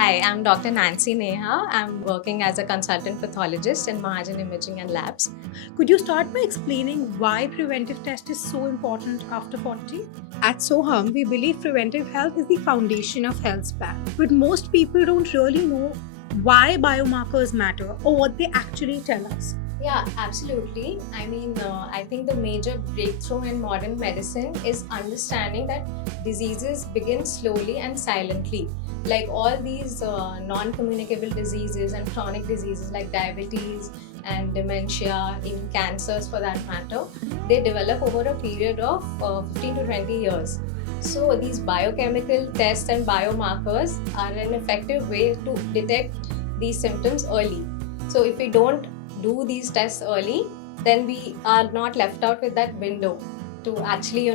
Hi, I'm Dr. Nancy Neha. I'm working as a consultant pathologist in Mahajan Imaging and Labs. Could you start by explaining why preventive test is so important after 40? At Soham, we believe preventive health is the foundation of health span. But most people don't really know why biomarkers matter or what they actually tell us. Yeah, absolutely. I think the major breakthrough in modern medicine is understanding that diseases begin slowly and silently. Like all these non communicable diseases and chronic diseases like diabetes and dementia, even cancers for that matter, they develop over a period of 15 to 20 years. So, these biochemical tests and biomarkers are an effective way to detect these symptoms early. So, if we don't do these tests early, then we are not left out with that window to actually,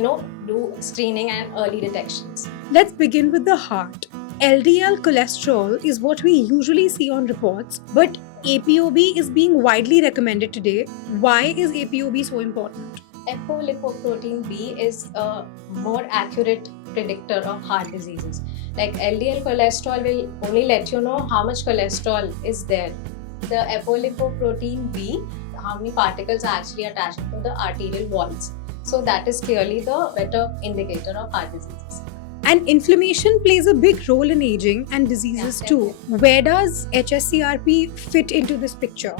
do screening and early detections. Let's begin with the heart. LDL cholesterol is what we usually see on reports, but APOB is being widely recommended today. Why is APOB so important? Apolipoprotein B is a more accurate predictor of heart diseases. Like LDL cholesterol will only let you know how much cholesterol is there. The apolipoprotein B, how many particles are actually attached to the arterial walls. So that is clearly the better indicator of heart diseases. And inflammation plays a big role in aging and diseases too. Where does HSCRP fit into this picture?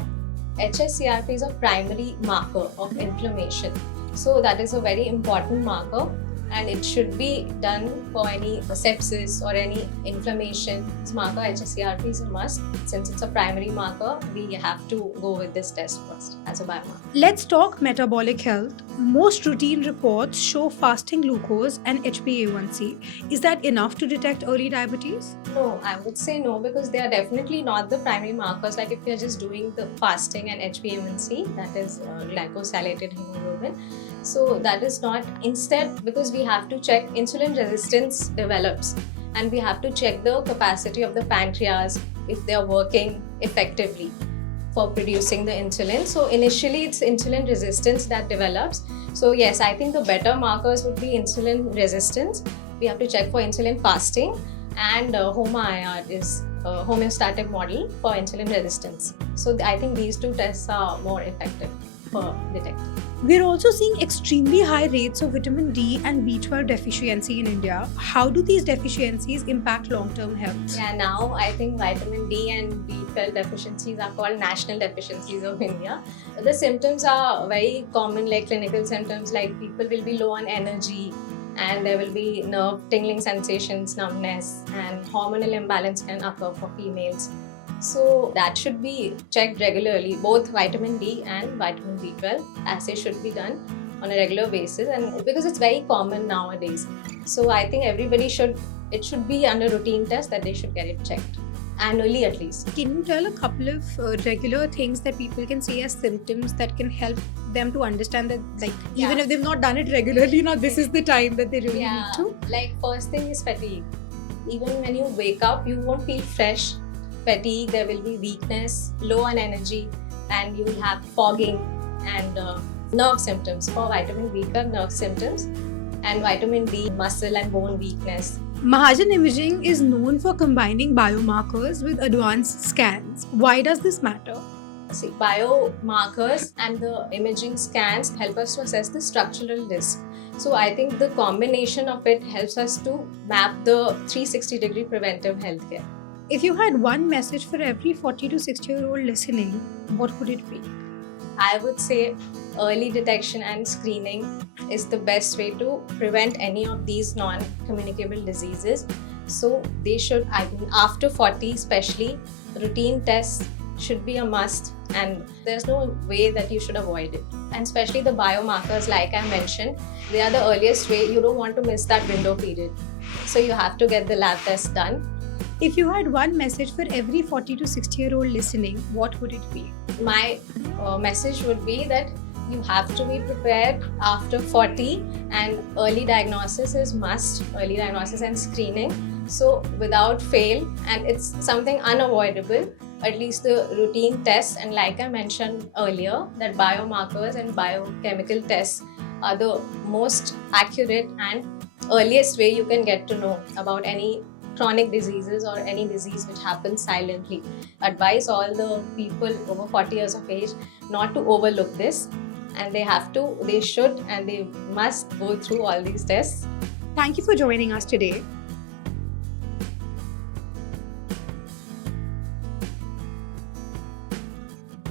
HSCRP is a primary marker of inflammation. So that is a very important marker and it should be done for any sepsis or any inflammation. This marker HSCRP is a must. Since it's a primary marker, we have to go with this test first as a biomarker. Let's talk metabolic health. Most routine reports show fasting glucose and HbA1c. Is that enough to detect early diabetes? No, I would say no because they are definitely not the primary markers. Like if you're just doing the fasting and HbA1c, that is glycosylated hemoglobin. So that is not. Instead, because we have to check insulin resistance develops and we have to check the capacity of the pancreas if they are working effectively for producing the insulin. So initially it's insulin resistance that develops. So yes, I think the better markers would be insulin resistance. We have to check for insulin fasting and HOMA-IR is a homeostatic model for insulin resistance. So I think these two tests are more effective for detecting. We're also seeing extremely high rates of vitamin D and B12 deficiency in India. How do these deficiencies impact long-term health? Yeah, now I think vitamin D and B12 deficiencies are called national deficiencies of India. The symptoms are very common, like clinical symptoms, like people will be low on energy and there will be nerve tingling sensations, numbness, and hormonal imbalance can occur for females. So that should be checked regularly. Both vitamin D and vitamin B12 assays should be done on a regular basis, and because it's very common nowadays. So I think it should be under routine test that they should get it checked annually at least. Can you tell a couple of regular things that people can say as symptoms that can help them to understand that, like, even if they've not done it regularly, now this is the time that they really need to? Like first thing is fatigue. Even when you wake up, you won't feel fresh. Fatigue, there will be weakness, low on energy, and you will have fogging and nerve symptoms. For vitamin B, nerve symptoms, and vitamin D, muscle and bone weakness. Mahajan Imaging is known for combining biomarkers with advanced scans. Why does this matter? See, biomarkers and the imaging scans help us to assess the structural risk. So I think the combination of it helps us to map the 360-degree preventive healthcare. If you had one message for every 40 to 60-year-old listening, what would it be? I would say early detection and screening is the best way to prevent any of these non-communicable diseases. So they should, I think, after 40 especially, routine tests should be a must and there's no way that you should avoid it. And especially the biomarkers, like I mentioned, they are the earliest way. You don't want to miss that window period. So you have to get the lab test done. If you had one message for every 40 to 60-year-old listening, what would it be? My message would be that you have to be prepared after 40 and early diagnosis is must, early diagnosis and screening. So without fail, and it's something unavoidable, at least the routine tests, and like I mentioned earlier, that biomarkers and biochemical tests are the most accurate and earliest way you can get to know about any chronic diseases or any disease which happens silently. Advise all the people over 40 years of age not to overlook this, and they should, and they must go through all these tests. Thank you for joining us today.